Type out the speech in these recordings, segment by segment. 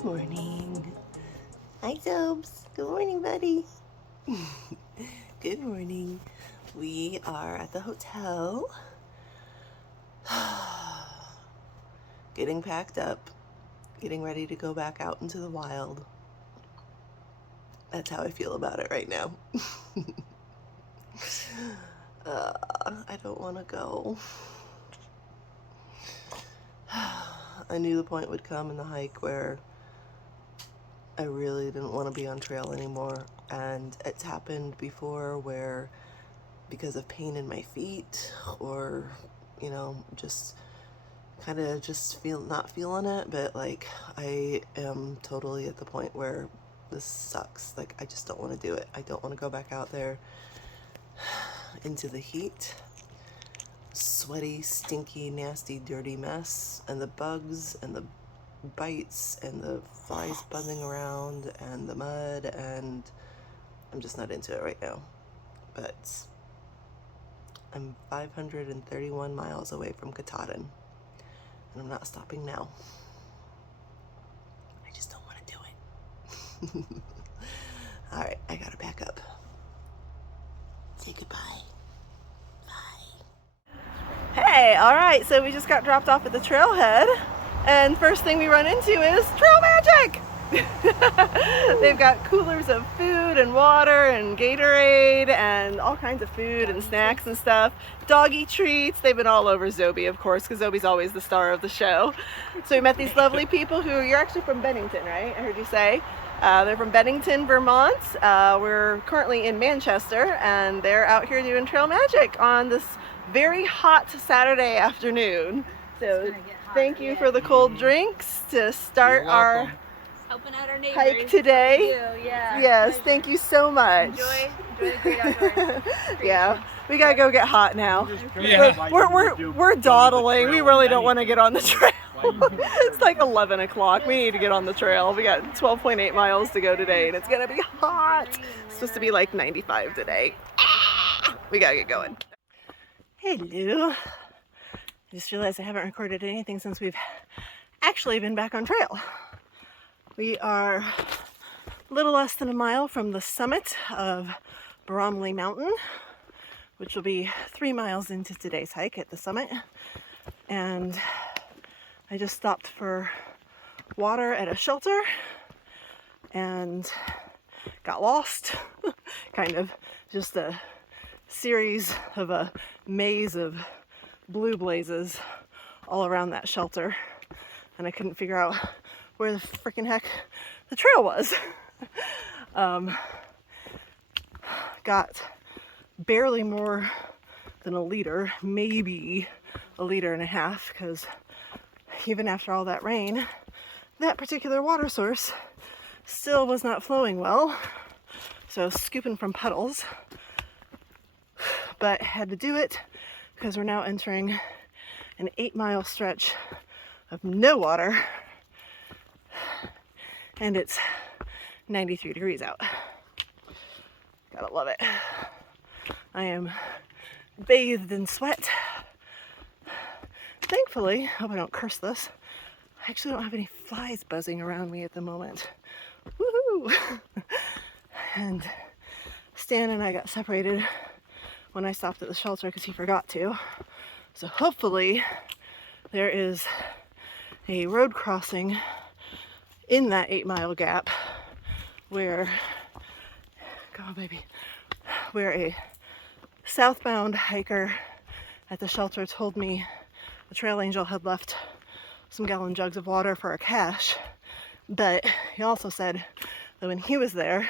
Good morning. Hi, Zobes. Good morning, buddy. Good morning. We are at the hotel. Getting packed up. Getting ready to go back out into the wild. That's how I feel about it right now. I don't want to go. I knew the point would come in the hike where I really didn't want to be on trail anymore, and it's happened before where because of pain in my feet or, you know, just kind of just not feeling it, but like I am totally at the point where this sucks. Like I just don't want to do it. I don't want to go back out there into the heat. Sweaty, stinky, nasty, dirty mess, and the bugs and the bites and the flies buzzing around and the mud, and I'm just not into it right now. But I'm 531 miles away from Katahdin, and I'm not stopping now. I just don't want to do it. All right, I gotta pack up. Say goodbye. Hey, all right, so we just got dropped off at the trailhead, and first thing we run into is trail magic. They've got coolers of food and water and Gatorade and all kinds of food and snacks and stuff. Doggy treats. They've been all over Zobi, of course, because Zobi's always the star of the show. So we met these lovely people who, you're actually from Bennington, right? I heard you say. They're from Bennington, Vermont. We're currently in Manchester, and they're out here doing trail magic on this very hot Saturday afternoon. So thank you for the cold drinks to start our helping out our neighbors. Hike today. Yeah. Yes, thank you so much. Enjoy the great outdoors. Yeah, we gotta go get hot now. Yeah. We're dawdling. We really don't want to get on the trail. It's like 11 o'clock. We need to get on the trail. We got 12.8 miles to go today, and it's gonna be hot. It's supposed to be like 95 today. We gotta get going. Hello. I just realized I haven't recorded anything since we've actually been back on trail. We are a little less than a mile from the summit of Bromley Mountain, which will be 3 miles into today's hike at the summit. And I just stopped for water at a shelter and got lost. Kind of just a series of a maze of blue blazes all around that shelter, and I couldn't figure out where the freaking heck the trail was. Got barely more than a liter, maybe a liter and a half, because even after all that rain, that particular water source still was not flowing well. So scooping from puddles, but had to do it because we're now entering an 8-mile stretch of no water, and it's 93 degrees out. Gotta love it. I am bathed in sweat. Thankfully, I hope I don't curse this, I actually don't have any flies buzzing around me at the moment. Woohoo! And Stan and I got separated when I stopped at the shelter because he forgot to. So hopefully there is a road crossing in that 8-mile gap where, come on baby, where a southbound hiker at the shelter told me the trail angel had left some gallon jugs of water for a cache, but he also said that when he was there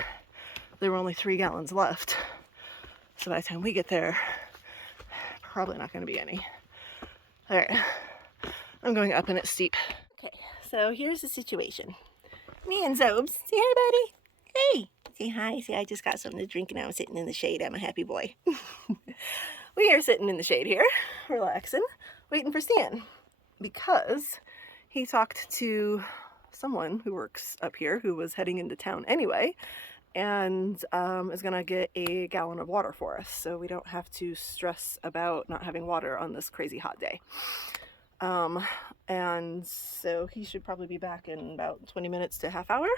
were only 3 gallons left. So by the time we get there, probably not going to be any. All right, I'm going up and it's steep. Okay, so here's the situation. Me and Zobes, say hi, buddy. Hey, say hi. Say I just got something to drink and I'm sitting in the shade. I'm a happy boy. We are sitting in the shade here, relaxing, waiting for Stan, because he talked to someone who works up here who was heading into town anyway, and is gonna get a gallon of water for us so we don't have to stress about not having water on this crazy hot day. And so he should probably be back in about 20 minutes to a half hour.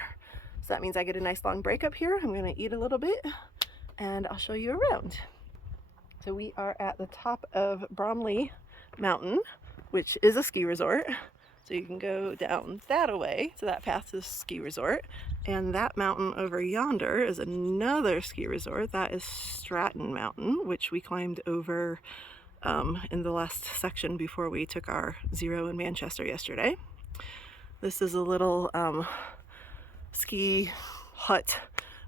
So that means I get a nice long break up here. I'm gonna eat a little bit and I'll show you around. So we are at the top of Bromley Mountain, which is a ski resort. So you can go down that way to that path to the ski resort. And that mountain over yonder is another ski resort. That is Stratton Mountain, which we climbed over in the last section before we took our zero in Manchester yesterday. This is a little ski hut.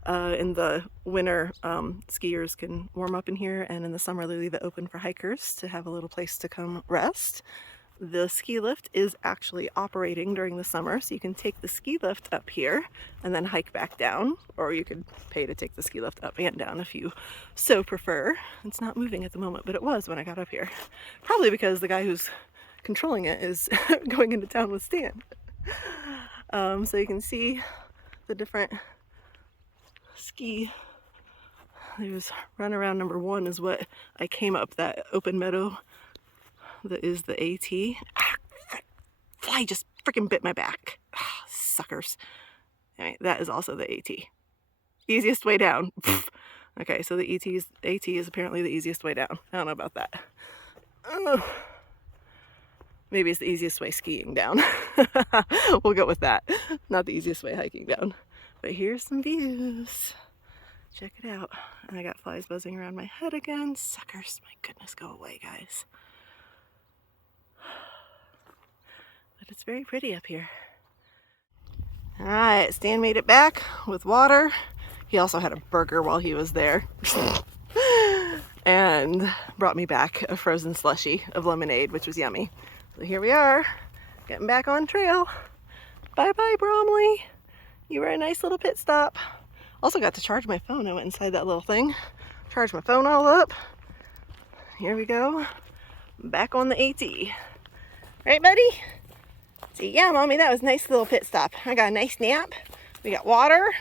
In the winter, skiers can warm up in here, and in the summer they leave it open for hikers to have a little place to come rest. The ski lift is actually operating during the summer, so you can take the ski lift up here and then hike back down, or you could pay to take the ski lift up and down if you so prefer. It's not moving at the moment, but it was when I got up here. Probably because the guy who's controlling it is going into town with Stan. So you can see the different ski. There's runaround number 1 is what I came up, that open meadow that is the AT. Ah, fly just freaking bit my back. Ah, suckers. Anyway, that is also the AT. Easiest way down. Okay, so the AT is apparently the easiest way down. I don't know about that. Maybe it's the easiest way skiing down. We'll go with that. Not the easiest way hiking down. But here's some views. Check it out. And I got flies buzzing around my head again. Suckers. My goodness, go away, guys. But it's very pretty up here. Alright, Stan made it back with water. He also had a burger while he was there. And brought me back a frozen slushie of lemonade, which was yummy. So here we are, getting back on trail. Bye-bye, Bromley. You were a nice little pit stop. Also got to charge my phone. I went inside that little thing, charged my phone all up. Here we go, back on the AT. Right, buddy? See, yeah, Mommy, that was a nice little pit stop. I got a nice nap. We got water.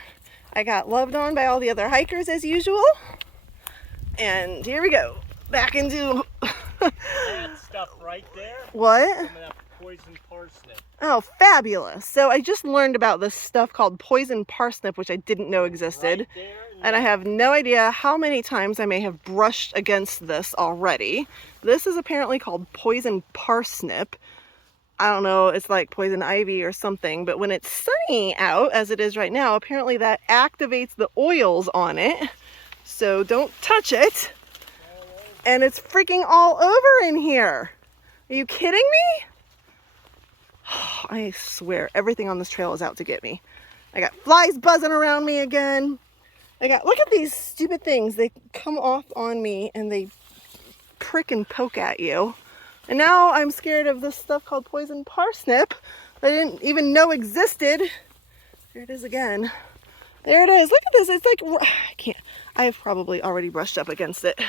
I got loved on by all the other hikers as usual. And here we go, back into... That stuff right there. What? Some of that poison parsnip. Oh, fabulous. So I just learned about this stuff called poison parsnip, which I didn't know existed. Right there, And I have no idea how many times I may have brushed against this already. This is apparently called poison parsnip. I don't know, it's like poison ivy or something, but when it's sunny out, as it is right now, apparently that activates the oils on it. So don't touch it. And it's freaking all over in here. Are you kidding me? I swear, everything on this trail is out to get me. I got flies buzzing around me again. Look at these stupid things. They come off on me and they prick and poke at you. And now I'm scared of this stuff called poison parsnip that I didn't even know existed. There it is again. There it is. Look at this. It's like, I've probably already brushed up against it.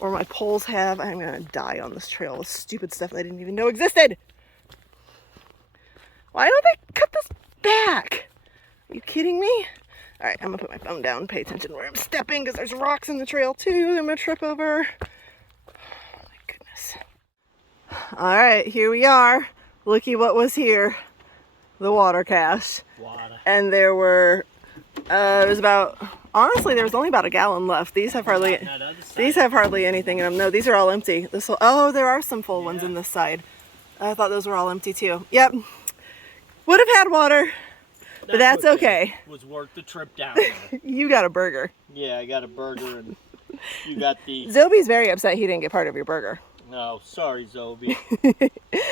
Or my poles have. I'm gonna die on this trail with stupid stuff that I didn't even know existed. Why don't they cut this back? Are you kidding me? All right, I'm gonna put my phone down, pay attention where I'm stepping because there's rocks in the trail too that I'm gonna trip over. Oh my goodness. All right, here we are. Looky what was here. The water cache. Water. And there were, it was about, honestly, there was only about a gallon left. These have hardly anything in them. No, these are all empty. Oh, there are some full ones in this side. I thought those were all empty too. Yep. Would have had water, but that's okay. It was worth the trip down there. You got a burger. Yeah, I got a burger and you got the... Zobi's very upset he didn't get part of your burger. No, sorry, Zobi.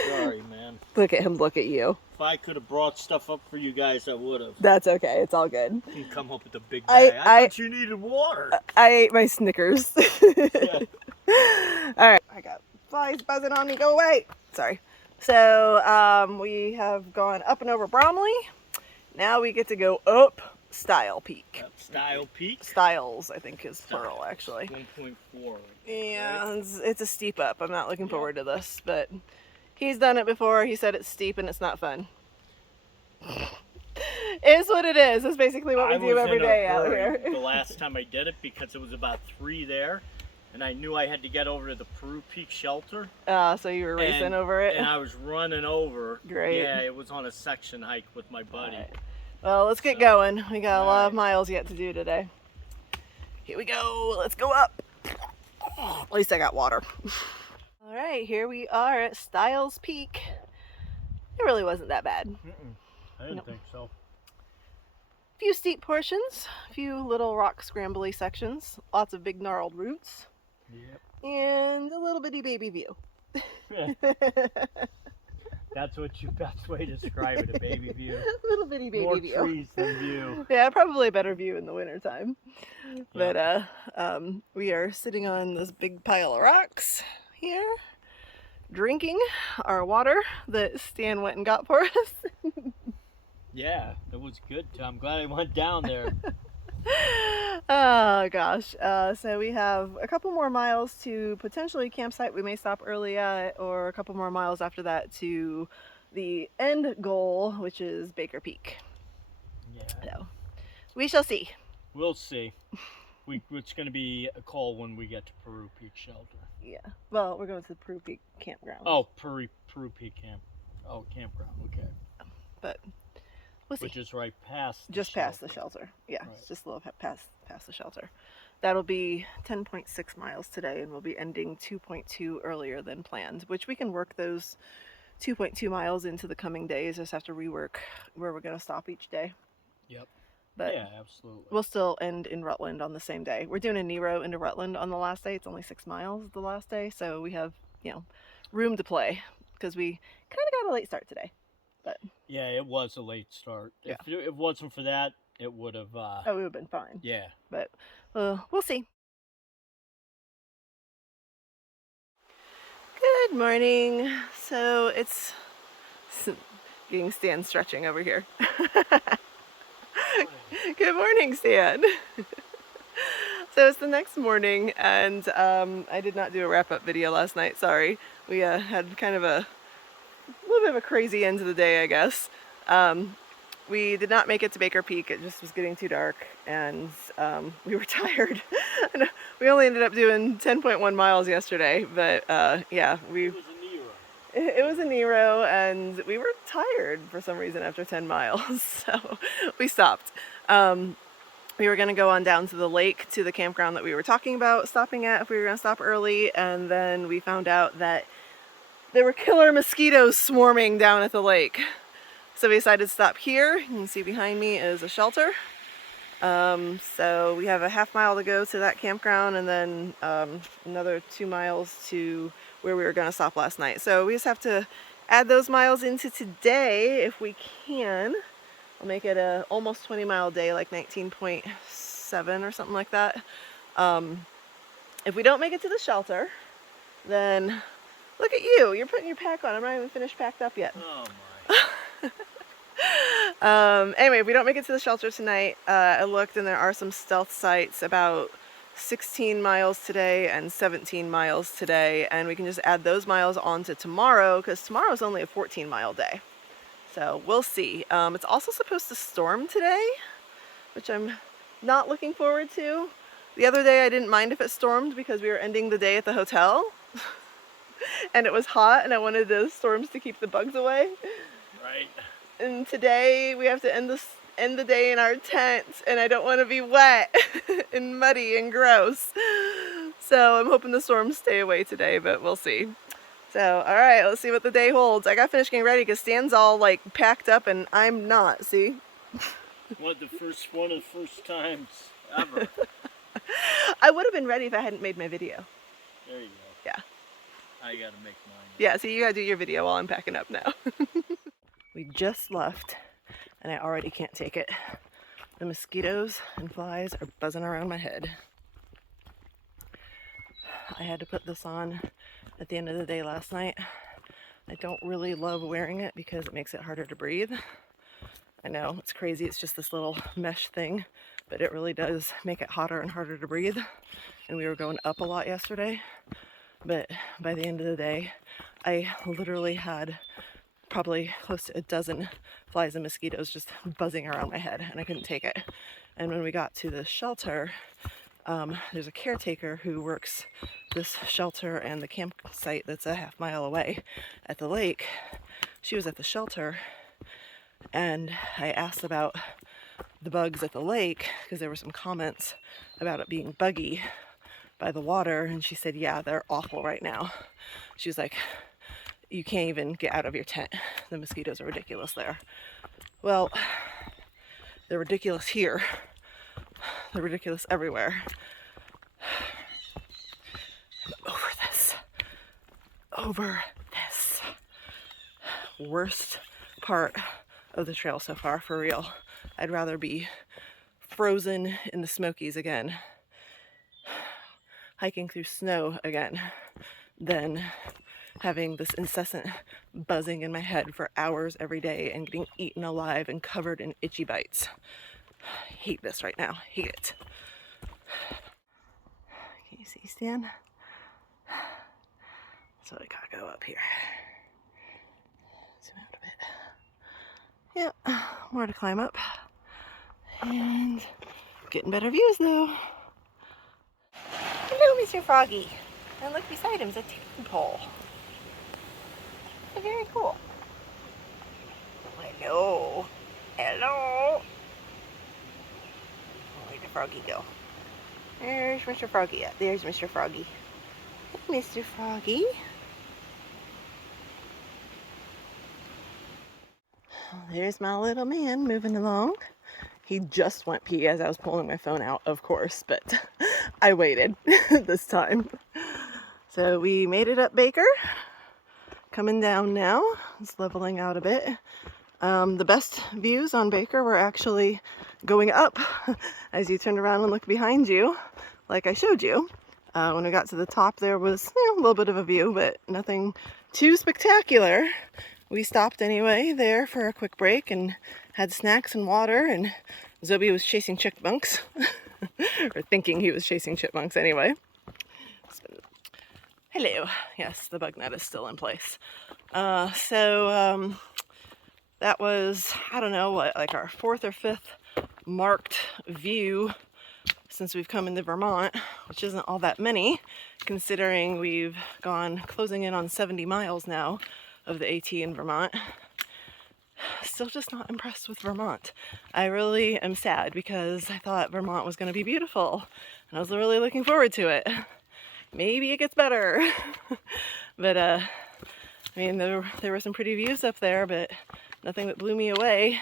Sorry, man. Look at him, look at you. If I could have brought stuff up for you guys, I would have. That's okay, it's all good. You can come up with a big bag. I thought you needed water. I ate my Snickers. Yeah. Alright, I got flies buzzing on me, go away. Sorry. So, we have gone up and over Bromley. Now we get to go up Stile Peak. Stile Peak? Stiles, I think is plural, actually. 1.4. Yeah, right? it's a steep up. I'm not looking forward to this, but he's done it before. He said it's steep and it's not fun. It's what it is. It's basically what we do every day out here. The last time I did it because it was about 3 there, and I knew I had to get over to the Peru Peak shelter. So you were racing over it? And I was running over. Great. Yeah, it was on a section hike with my buddy. Right. Well, let's get going. We got a lot of Alright. miles yet to do today. Here we go. Let's go up. At least I got water. All right, here we are at Styles Peak. It really wasn't that bad. I didn't think so. Few steep portions, a few little rock scrambly sections, lots of big gnarled roots, and a little bitty baby view. That's what your best way to describe it, a baby view. Little bitty baby More view. trees than view. Yeah, probably a better view in the wintertime. But we are sitting on this big pile of rocks here, drinking our water that Stan went and got for us. Yeah, it was good. I'm glad I went down there. Oh gosh. So we have a couple more miles to potentially campsite we may stop early at, or a couple more miles after that to the end goal, which is Baker Peak. Yeah. So we shall see. We'll see. It's going to be a call when we get to Peru Peak shelter. Yeah. Well, we're going to the Peru Peak campground. Oh, Peru Peak camp. Oh, campground. Okay. But we'll see. Which is right past. Just past the shelter. Yeah, Right. it's just a little past the shelter. That'll be 10.6 miles today, and we'll be ending 2.2 earlier than planned, which we can work those 2.2 miles into the coming days. Just have to rework where we're going to stop each day. Yep. But yeah, absolutely. we'll still end in Rutland on the same day. We're doing a Nero into Rutland on the last day. It's only 6 miles the last day, so we have, room to play because we kind of got a late start today. But yeah, it was a late start. Yeah. If it wasn't for that, it would have. oh, it would have been fine. Yeah. But we'll see. Good morning. So it's getting Stan stretching over here. Good morning, Stan. So it's the next morning, and I did not do a wrap-up video last night. Sorry. We had kind of a little bit of a crazy end to the day, I guess. We did not make it to Baker Peak. It just was getting too dark, and we were tired. We only ended up doing 10.1 miles yesterday, but yeah, It was a Nero. it was a Nero, and we were tired for some reason after 10 miles, so we stopped. We were going to go on down to the lake to the campground that we were talking about stopping at if we were going to stop early, and then we found out that there were killer mosquitoes swarming down at the lake. So we decided to stop here. You can see behind me is a shelter. So we have a half mile to go to that campground, and then another 2 miles to where we were going to stop last night. So we just have to add those miles into today if we can. I'll make it a almost 20-mile day, like 19.7 or something like that. If we don't make it to the shelter, then look at you. You're putting your pack on. I'm not even finished packed up yet. Oh my. Anyway, if we don't make it to the shelter tonight, I looked and there are some stealth sites about 16 miles today and 17 miles today, and we can just add those miles on to tomorrow because tomorrow's only a 14-mile day. So we'll see. It's also supposed to storm today, which I'm not looking forward to. The other day I didn't mind if it stormed because we were ending the day at the hotel and it was hot and I wanted the storms to keep the bugs away. Right. And today we have to end the day in our tent, and I don't want to be wet and muddy and gross. So I'm hoping the storms stay away today, but we'll see. So, all right, let's see what the day holds. I got finished getting ready because Stan's all like packed up and I'm not. See? One of the first times ever. I would have been ready if I hadn't made my video. There you go. Yeah. I gotta make mine. Yeah, so you gotta do your video while I'm packing up now. We just left and I already can't take it. The mosquitoes and flies are buzzing around my head. I had to put this on at the end of the day last night. I don't really love wearing it because it makes it harder to breathe. I know, it's crazy, it's just this little mesh thing, but it really does make it hotter and harder to breathe. And we were going up a lot yesterday, but by the end of the day, I literally had probably close to a dozen flies and mosquitoes just buzzing around my head, and I couldn't take it. And when we got to the shelter, There's a caretaker who works this shelter and the campsite that's a half-mile away at the lake. She was at the shelter, and I asked about the bugs at the lake because there were some comments about it being buggy by the water, and she said, yeah, they're awful right now. She was like, you can't even get out of your tent. The mosquitoes are ridiculous there. Well, they're ridiculous here. They're ridiculous everywhere. I'm over this. Worst part of the trail so far, for real. I'd rather be frozen in the Smokies again, hiking through snow again, than having this incessant buzzing in my head for hours every day and getting eaten alive and covered in itchy bites. I hate this right now. Hate it. Can you see, Stan? So I gotta go up here. Zoom out a bit. Yep, more to climb up. And getting better views though. Hello, Mr. Froggy. And look beside him is a tadpole. Very cool. Hello. Hello. Where'd the froggy go? There's Mr. Froggy. There's Mr. Froggy. Hey, Mr. Froggy. There's my little man moving along. He just went pee as I was pulling my phone out, of course, but I waited this time. So we made it up Baker. Coming down now. It's leveling out a bit. The best views on Baker were actually going up as you turned around and looked behind you, like I showed you. When we got to the top, there was a little bit of a view, but nothing too spectacular. We stopped anyway there for a quick break and had snacks and water, and Zobi was chasing chipmunks, or thinking he was chasing chipmunks anyway. Hello. Yes, the bug net is still in place. That was, I don't know, what, like our 4th or 5th marked view since we've come into Vermont, which isn't all that many, considering we've gone closing in on 70 miles now of the AT in Vermont. Still just not impressed with Vermont. I really am sad because I thought Vermont was going to be beautiful, and I was really looking forward to it. Maybe it gets better. But, I mean, there were some pretty views up there, but nothing that blew me away.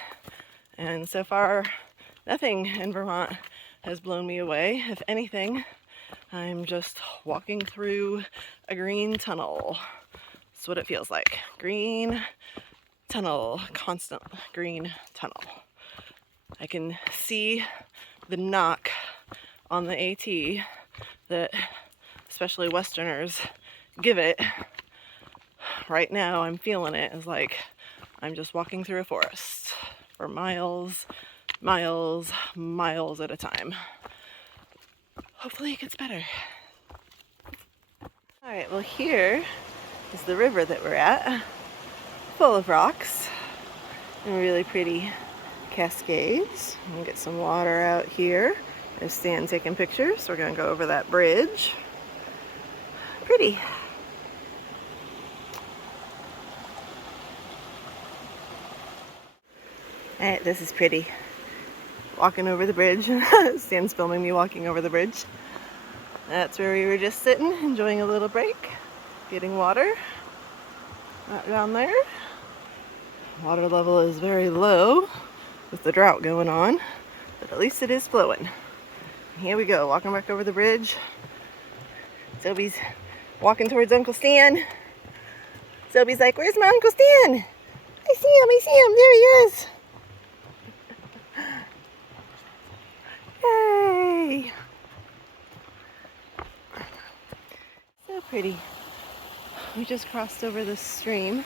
And so far, nothing in Vermont has blown me away. If anything, I'm just walking through a green tunnel. That's what it feels like. Green tunnel, constant green tunnel. I can see the knock on the AT that especially Westerners give it. Right now I'm feeling it. It's like I'm just walking through a forest for miles, miles, miles at a time. Hopefully it gets better. Alright, well here is the river that we're at, full of rocks and really pretty cascades. We'll get some water out here. There's Stan taking pictures. We're going to go over that bridge. Pretty. Alright, this is pretty. Walking over the bridge. Stan's filming me walking over the bridge. That's where we were just sitting, enjoying a little break, getting water. Right down there. Water level is very low with the drought going on, but at least it is flowing. Here we go, walking back over the bridge. Zobi's walking towards Uncle Stan. Zobi's like, where's my Uncle Stan? I see him, there he is. Yay! So pretty. We just crossed over this stream.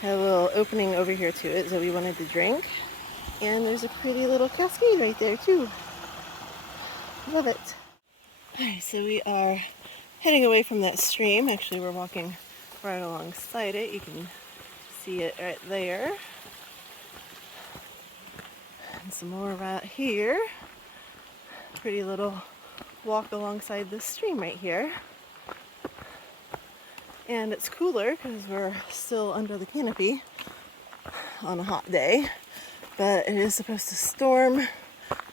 Had a little opening over here to it, so we wanted to drink. And there's a pretty little cascade right there too. Love it. Alright, so we are heading away from that stream. Actually, we're walking right alongside it. You can see it right there. And some more right here. Pretty little walk alongside this stream right here. And it's cooler because we're still under the canopy on a hot day. But it is supposed to storm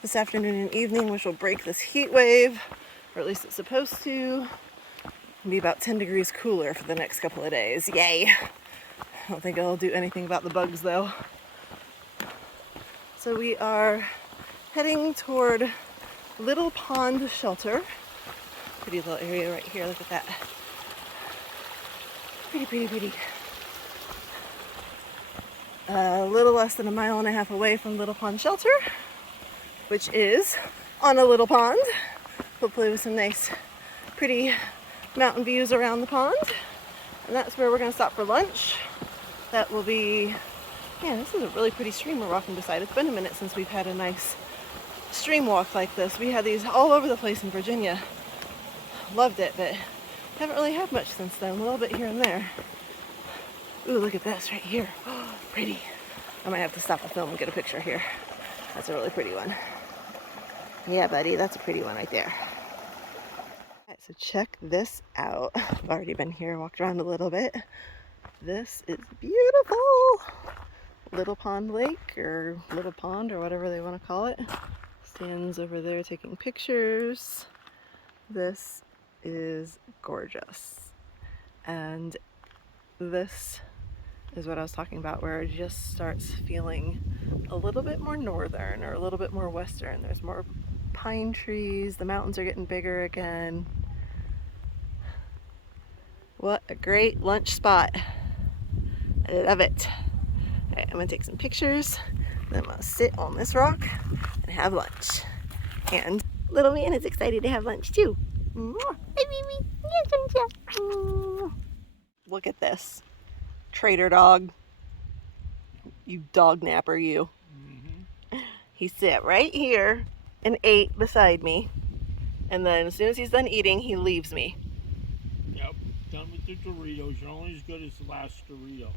this afternoon and evening, which will break this heat wave, or at least it's supposed to. It'll be about 10 degrees cooler for the next couple of days. Yay! I don't think I'll do anything about the bugs though. So we are heading toward Little Pond Shelter. Pretty little area right here, look at that. Pretty. A little less than a mile and a half away from Little Pond Shelter, which is on a little pond, hopefully with some nice, pretty mountain views around the pond. And that's where we're going to stop for lunch. That will be, man, this is a really pretty stream we're walking beside. It's been a minute since we've had a nice stream walk like this. We had these all over the place in Virginia. Loved it, but haven't really had much since then. A little bit here and there. Ooh, look at this right here. Oh, pretty. I might have to stop the film and get a picture here. That's a really pretty one. Yeah, buddy, that's a pretty one right there. All right, so check this out. I've already been here, walked around a little bit. This is beautiful. Little Pond Lake, or Little Pond, or whatever they want to call it. Stands over there taking pictures. This is gorgeous. And this is what I was talking about, where it just starts feeling a little bit more northern or a little bit more western. There's more pine trees, the mountains are getting bigger again. What a great lunch spot. I love it. All right, I'm gonna take some pictures, then I'm gonna sit on this rock and have lunch. And little man is excited to have lunch too. Hi, baby. Yes, sunshine. Look at this. Trader dog. You dog napper, you. Mm-hmm. He sat right here and ate beside me. And then as soon as he's done eating, he leaves me. Yep, done with the Doritos. You're only as good as the last Dorito.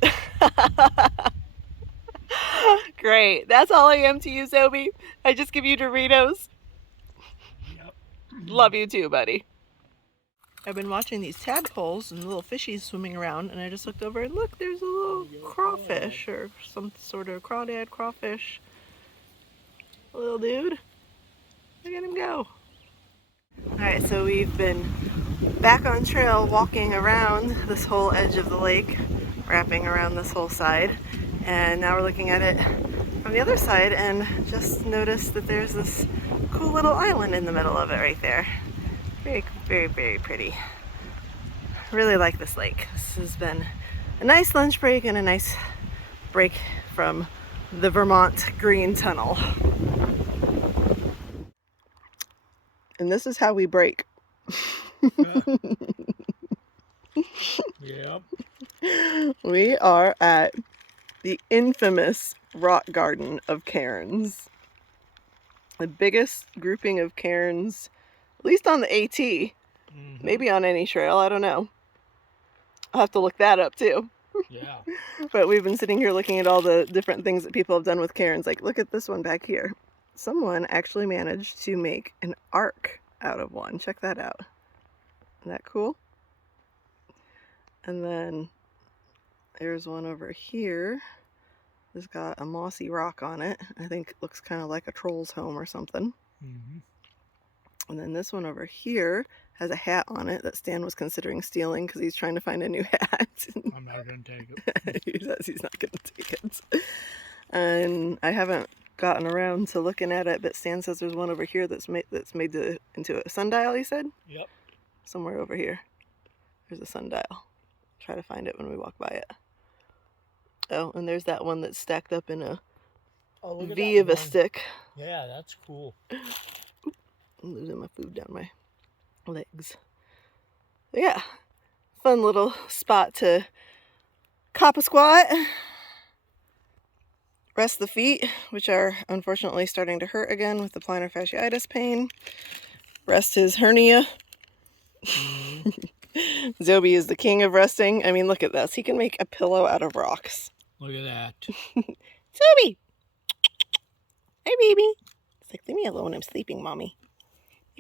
Great. That's all I am to you, Zoe. I just give you Doritos. Yep. Love you too, buddy. I've been watching these tadpoles and little fishies swimming around, and I just looked over and look, there's a little crawfish or some sort of crawdad crawfish. Little dude. Look at him go. Alright, so we've been back on trail walking around this whole edge of the lake, wrapping around this whole side, and now we're looking at it from the other side and just noticed that there's this cool little island in the middle of it right there. Very pretty. Really like this lake. This has been a nice lunch break and a nice break from the Vermont Green Tunnel. And this is how we break. Yep. We are at the infamous rock garden of cairns. The biggest grouping of cairns, at least on the AT, maybe on any trail, I don't know. I'll have to look that up too. Yeah. But we've been sitting here looking at all the different things that people have done with cairns. Like, look at this one back here. Someone actually managed to make an ark out of one. Check that out. Isn't that cool? And then there's one over here. It's got a mossy rock on it. I think it looks kind of like a troll's home or something. Mm-hmm. And then this one over here has a hat on it that Stan was considering stealing because he's trying to find a new hat. I'm not going to take it. He says he's not going to take it. And I haven't gotten around to looking at it, but Stan says there's one over here that's made into a sundial, he said? Yep. Somewhere over here. There's a sundial. Try to find it when we walk by it. Oh, and there's that one that's stacked up in a V of a stick. Yeah, that's cool. I'm losing my food down my legs. Yeah, fun little spot to cop a squat, rest the feet, which are unfortunately starting to hurt again with the plantar fasciitis pain, rest his hernia. Zobi is the king of resting. I mean, look at this. He can make a pillow out of rocks. Look at that. Zobi! Hi, baby. It's like, leave me alone. I'm sleeping, Mommy.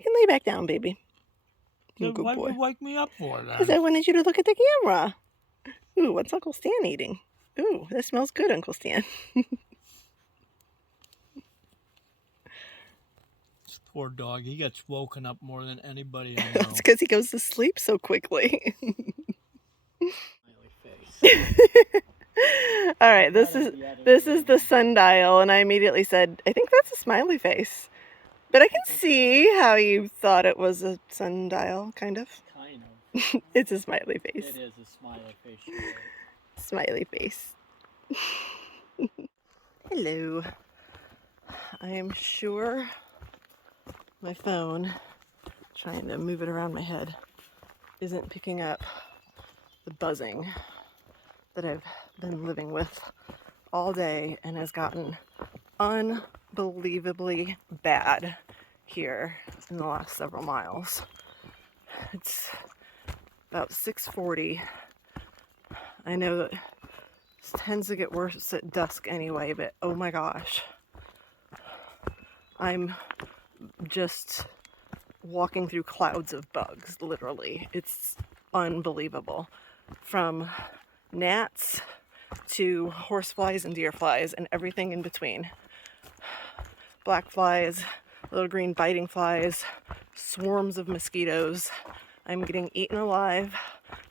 You can lay back down, baby. So Good why'd boy. you wake me up for Because then? I wanted you to look at the camera. Ooh, what's Uncle Stan eating? Ooh, that smells good, Uncle Stan. This poor dog, he gets woken up more than anybody I know. It's because he goes to sleep so quickly. Smiley face. All right, this is the sundial, and I immediately said, I think that's a smiley face. But I can see how you thought it was a sundial, kind of. Kind of. It's a smiley face. It is a smiley face. You're right. Smiley face. Hello. I am sure my phone, trying to move it around my head, isn't picking up the buzzing that I've been living with all day and has gotten unbelievably bad here in the last several miles. It's about 6:40. I know that it tends to get worse at dusk anyway, but oh my gosh. I'm just walking through clouds of bugs, literally. It's unbelievable. From gnats to horseflies and deer flies and everything in between. Black flies, little green biting flies, swarms of mosquitoes. I'm getting eaten alive.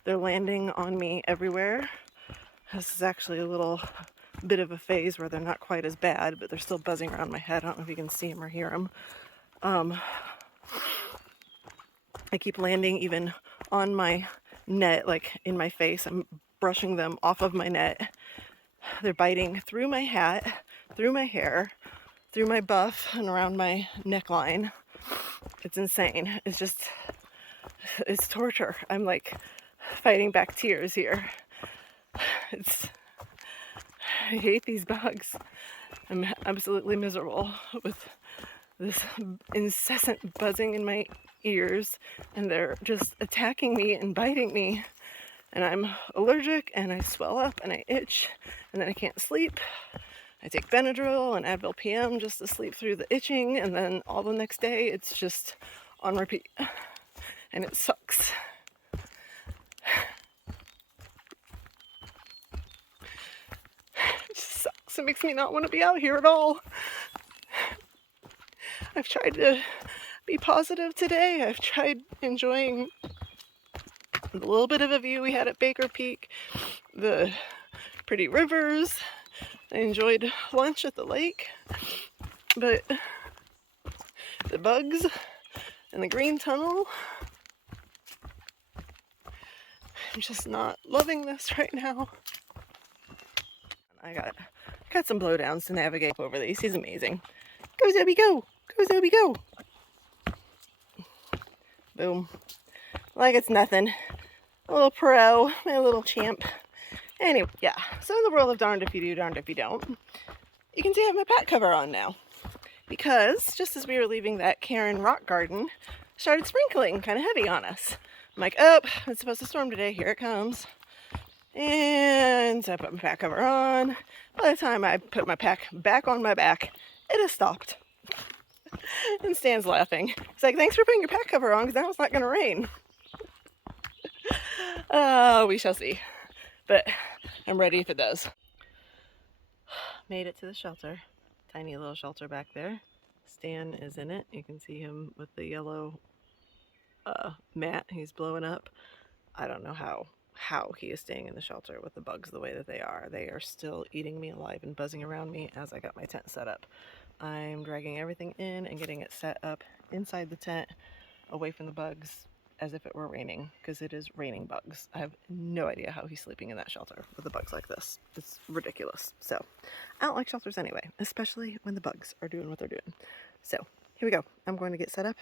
They're landing on me everywhere. This is actually a little bit of a phase where they're not quite as bad, but they're still buzzing around my head. I don't know if you can see them or hear them. I keep landing even on my net, like in my face. I'm brushing them off of my net. They're biting through my hat, through my hair, through my buff, and around my neckline. It's insane. It's torture. I'm like fighting back tears here. I hate these bugs. I'm absolutely miserable with this incessant buzzing in my ears, and they're just attacking me and biting me, and I'm allergic, and I swell up and I itch, and then I can't sleep. I take Benadryl and Advil PM just to sleep through the itching, and then all the next day it's just on repeat, and it sucks. It just sucks. It makes me not want to be out here at all. I've tried to be positive today. I've tried enjoying the little bit of a view we had at Baker Peak, the pretty rivers. I enjoyed lunch at the lake, but the bugs and the green tunnel, I'm just not loving this right now. I got some blowdowns to navigate over these. He's amazing. Go Zoe, go! Go Zoe, go! Boom. Like it's nothing. A little pro, my little champ. Anyway, yeah. So in the world of darned if you do, darned if you don't, you can see I have my pat cover on now. Because just as we were leaving that cairn rock garden, it started sprinkling kind of heavy on us. I'm like, oh, it's supposed to storm today. Here it comes. And so I put my pack cover on. By the time I put my pack back on my back, it has stopped. And Stan's laughing. He's like, thanks for putting your pack cover on, because now it's not going to rain. We shall see. But I'm ready if it does. Made it to the shelter. Tiny little shelter back there. Stan is in it. You can see him with the yellow mat he's blowing up. I don't know how he is staying in the shelter with the bugs the way that they are. They are still eating me alive and buzzing around me as I got my tent set up. I'm dragging everything in and getting it set up inside the tent, away from the bugs, as if it were raining, because it is raining bugs. I have no idea how he's sleeping in that shelter with the bugs like this. It's ridiculous. So I don't like shelters anyway, especially when the bugs are doing what they're doing. So here we go. I'm going to get set up,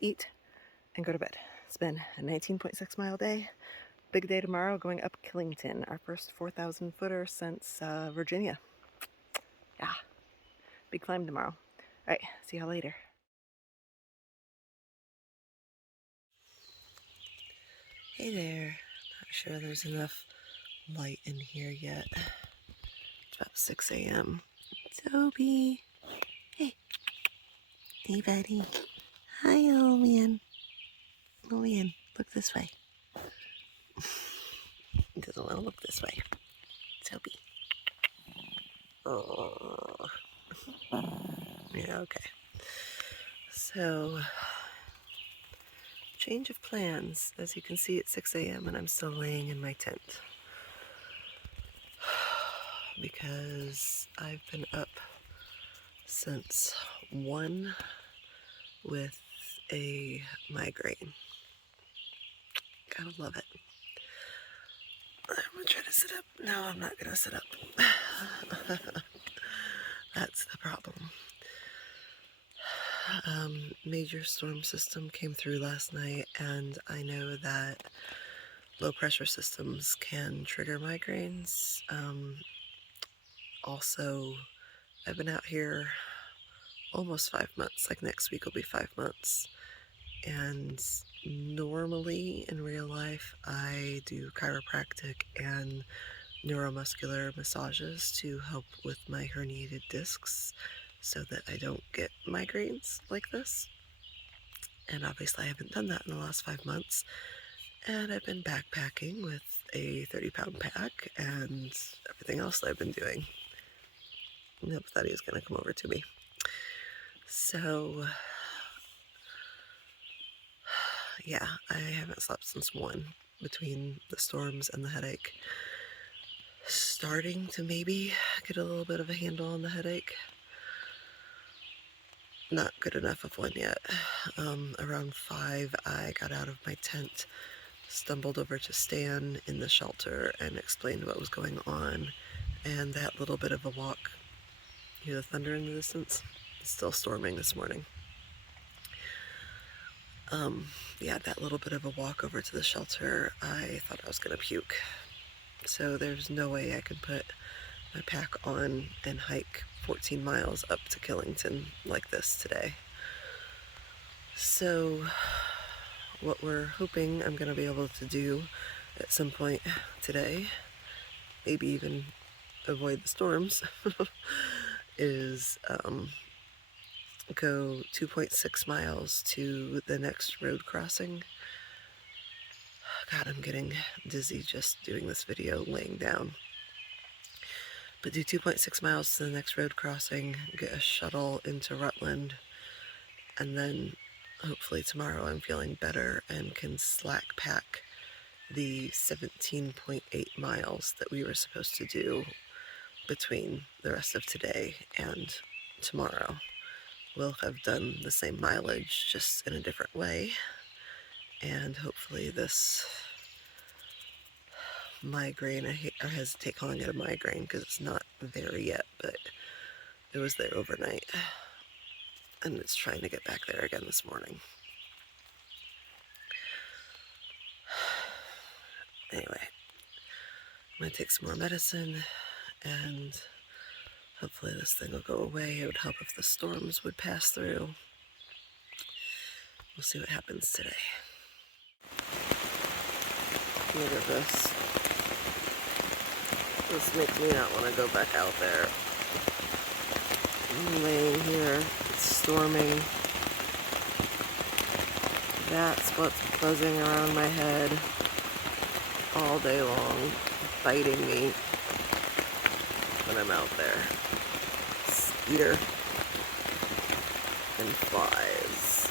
eat, and go to bed. It's been a 19.6 mile day. Big day tomorrow, going up Killington, our first 4,000 footer since Virginia. Yeah, big climb tomorrow. All right, see y'all later. Hey there. Not sure there's enough light in here yet. It's about 6 a.m. Toby. Hey. Hey, buddy. Hi, old man. Old man, look this way. He doesn't want to look this way. Toby. Oh. Yeah, okay. So, change of plans. As you can see, it's 6 a.m. and I'm still laying in my tent. Because I've been up since 1 with a migraine. Gotta love it. I'm gonna try to sit up. No, I'm not gonna sit up. That's the problem. Major storm system came through last night, and I know that low pressure systems can trigger migraines. Also, I've been out here almost 5 months. Like next week will be 5 months. And normally in real life, I do chiropractic and neuromuscular massages to help with my herniated discs so that I don't get migraines like this. And obviously I haven't done that in the last 5 months. And I've been backpacking with a 30-pound pack and everything else that I've been doing. I never thought he was going to come over to me. So, yeah, I haven't slept since 1 between the storms and the headache. Starting to maybe get a little bit of a handle on the headache. Not good enough of one yet. Around 5, I got out of my tent, stumbled over to Stan in the shelter and explained what was going on. And that little bit of a walk, you hear the thunder in the distance? It's still storming this morning. Yeah, that little bit of a walk over to the shelter, I thought I was gonna puke. So there's no way I could put my pack on and hike 14 miles up to Killington like this today. So what we're hoping I'm gonna be able to do at some point today, maybe even avoid the storms, is go 2.6 miles to the next road crossing. God, I'm getting dizzy just doing this video laying down. But do 2.6 miles to the next road crossing, get a shuttle into Rutland, and then hopefully tomorrow I'm feeling better and can slack pack the 17.8 miles that we were supposed to do between the rest of today and tomorrow. We'll have done the same mileage, just in a different way, and hopefully this migraine, I hesitate calling it a migraine because it's not there yet, but it was there overnight, and it's trying to get back there again this morning. Anyway, I'm going to take some more medicine, and hopefully this thing will go away. It would help if the storms would pass through. We'll see what happens today. Look at this. This makes me not want to go back out there. I'm laying here, it's storming. That's what's buzzing around my head all day long, biting me when I'm out there. Skeeter and flies.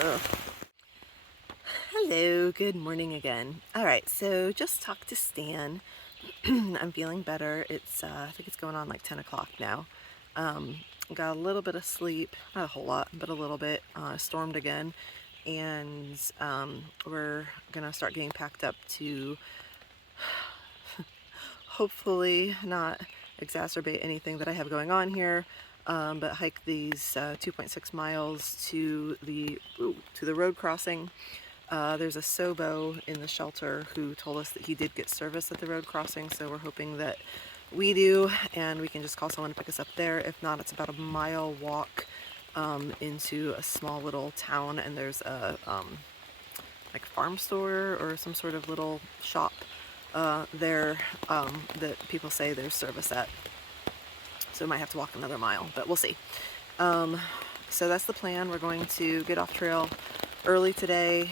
Ugh. Hello, good morning again. Alright, so just talked to Stan. I'm feeling better. It's I think it's going on like 10 o'clock now. Got a little bit of sleep, not a whole lot, but a little bit. Stormed again, and we're gonna start getting packed up to hopefully not exacerbate anything that I have going on here, but hike these 2.6 miles to the road crossing. There's a Sobo in the shelter who told us that he did get service at the road crossing, so we're hoping that we do, and we can just call someone to pick us up there. If not, it's about a mile walk into a small little town, and there's a like farm store or some sort of little shop there that people say there's service at. So we might have to walk another mile, but we'll see. So that's the plan. We're going to get off trail early today,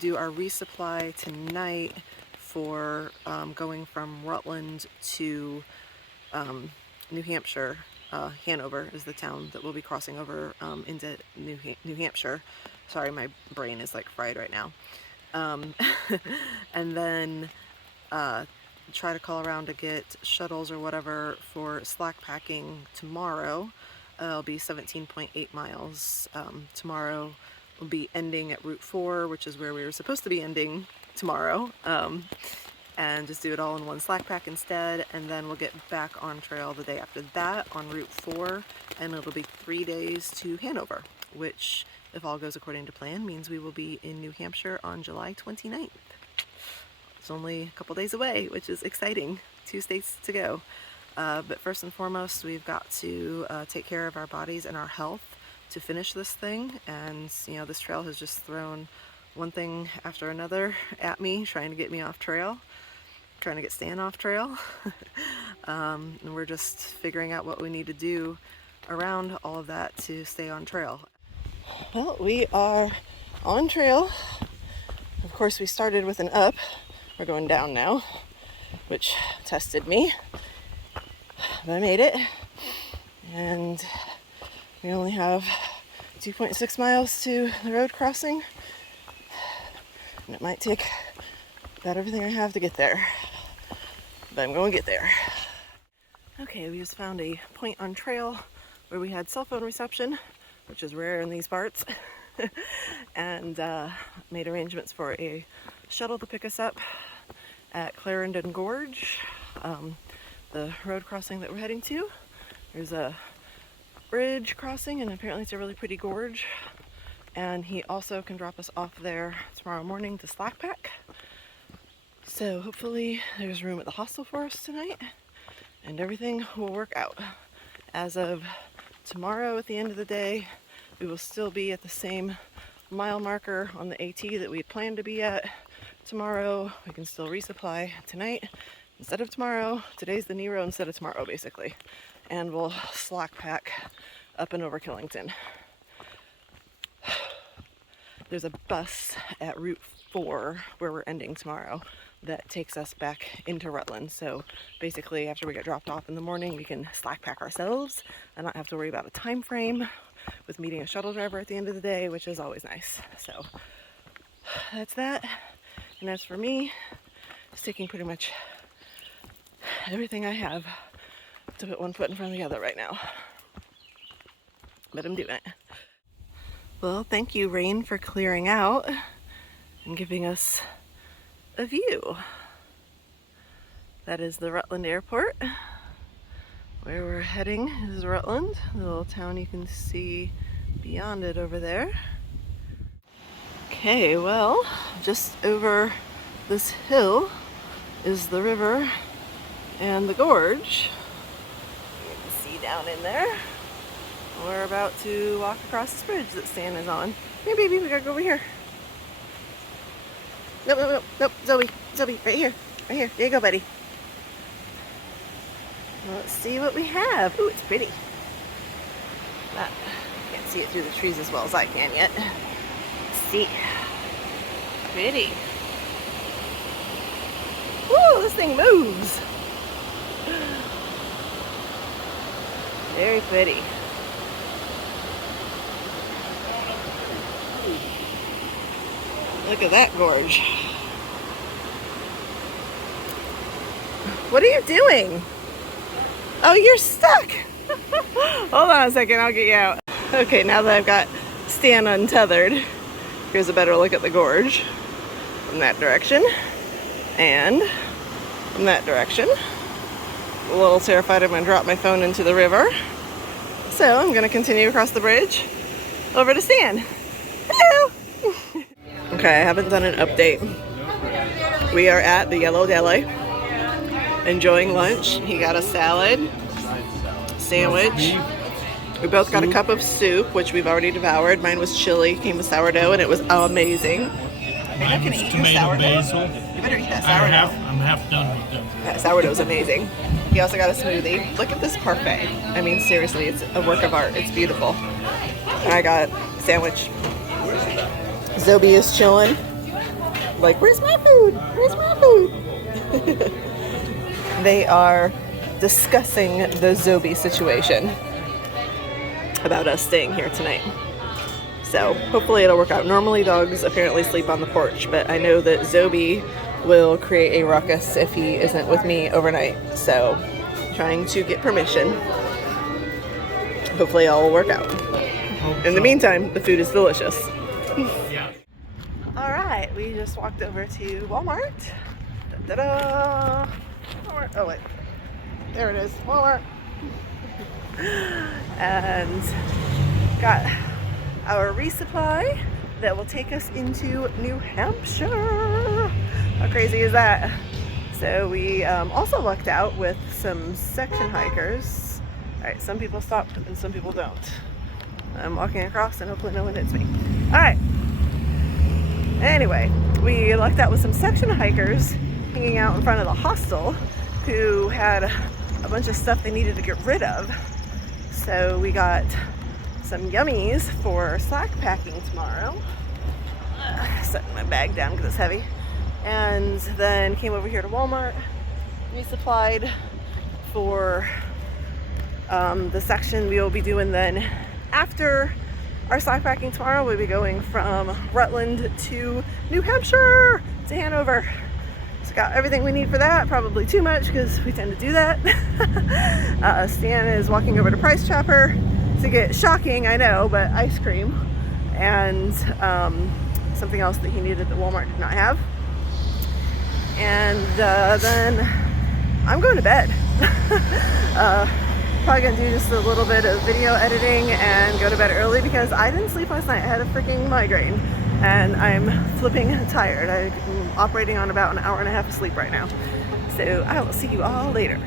do our resupply tonight for going from Rutland to New Hampshire. Hanover is the town that we'll be crossing over into New Hampshire. Sorry, my brain is like fried right now. And then try to call around to get shuttles or whatever for slack packing tomorrow. It'll be 17.8 miles. Tomorrow we'll be ending at Route 4, which is where we were supposed to be ending tomorrow. And just do it all in one slack pack instead, and then we'll get back on trail the day after that on Route 4, and it'll be 3 days to Hanover, which, if all goes according to plan, means we will be in New Hampshire on July 29th. It's only a couple days away, which is exciting. 2 states to go. But first and foremost, we've got to take care of our bodies and our health to finish this thing, and you know, this trail has just thrown one thing after another at me, trying to get me off trail. Trying to get Stan off trail. And we're just figuring out what we need to do around all of that to stay on trail. Well, we are on trail. Of course, we started with an up. We're going down now, which tested me. But I made it. And we only have 2.6 miles to the road crossing. And it might take about everything I have to get there. But I'm going to get there. Okay, we just found a point on trail where we had cell phone reception, which is rare in these parts, and made arrangements for a shuttle to pick us up at Clarendon Gorge, the road crossing that we're heading to. There's a bridge crossing, and apparently it's a really pretty gorge, and he also can drop us off there tomorrow morning to slack pack. So hopefully there's room at the hostel for us tonight and everything will work out. As of tomorrow at the end of the day, we will still be at the same mile marker on the AT that we planned to be at tomorrow. We can still resupply tonight instead of tomorrow. Today's the Nero instead of tomorrow, basically. And we'll slack pack up and over Killington. There's a bus at Route 4 where we're ending tomorrow that takes us back into Rutland. So basically, after we get dropped off in the morning, we can slack pack ourselves and not have to worry about a time frame with meeting a shuttle driver at the end of the day, which is always nice. So that's that. And as for me, it's taking pretty much everything I have to put one foot in front of the other right now. But I'm doing it. Well, thank you, rain, for clearing out and giving us a view. That is the Rutland Airport. Where we're heading is Rutland, the little town you can see beyond it over there. Okay, well, just over this hill is the river and the gorge. You can see down in there. We're about to walk across this bridge that Stan is on. Here, baby, we gotta go over here. Nope, Zoe, right here, there you go, buddy. Let's see what we have. Ooh, it's pretty. That, can't see it through the trees as well as I can yet. Let's see. Pretty. Woo, this thing moves. Very pretty. Look at that gorge. What are you doing? Oh, you're stuck. Hold on a second, I'll get you out. Okay, now that I've got Stan untethered, here's a better look at the gorge from that direction and from that direction. A little terrified I'm going to drop my phone into the river. So I'm going to continue across the bridge over to Stan. Hello! Okay, I haven't done an update. We are at the Yellow Deli, enjoying lunch. He got a salad, sandwich. We both got a cup of soup, which we've already devoured. Mine was chili, came with sourdough, and it was amazing. You're not gonna eat your sourdough. Basil. You better eat that sourdough. I'm half done with them. That sourdough's amazing. He also got a smoothie. Look at this parfait. I mean, seriously, it's a work of art. It's beautiful. I got a sandwich. Zobi is chilling. Like, where's my food? Where's my food? They are discussing the Zobi situation about us staying here tonight. So hopefully it'll work out. Normally dogs apparently sleep on the porch, but I know that Zobi will create a ruckus if he isn't with me overnight. So trying to get permission. Hopefully all will work out. In the meantime, the food is delicious. Yeah. All right, we just walked over to Walmart. Da-da-da! Walmart. Oh wait, there it is, Walmart. And got our resupply that will take us into New Hampshire. How crazy is that? So we also lucked out with some section hikers. All right, some people stop and some people don't. I'm walking across and hopefully no one hits me. All right. Anyway, we lucked out with some section hikers hanging out in front of the hostel who had a bunch of stuff they needed to get rid of. So we got some yummies for slack packing tomorrow. Setting my bag down because it's heavy. And then came over here to Walmart, resupplied for the section we will be doing then after our slack packing tomorrow. We'll be going from Rutland to New Hampshire to Hanover. So got everything we need for that, probably too much because we tend to do that. Stan is walking over to Price Chopper to get, shocking I know, but ice cream and something else that he needed that Walmart did not have. And then I'm going to bed. Probably gonna do just a little bit of video editing and go to bed early because I didn't sleep last night. I had a freaking migraine and I'm flipping tired. I'm operating on about an hour and a half of sleep right now. So I will see you all later.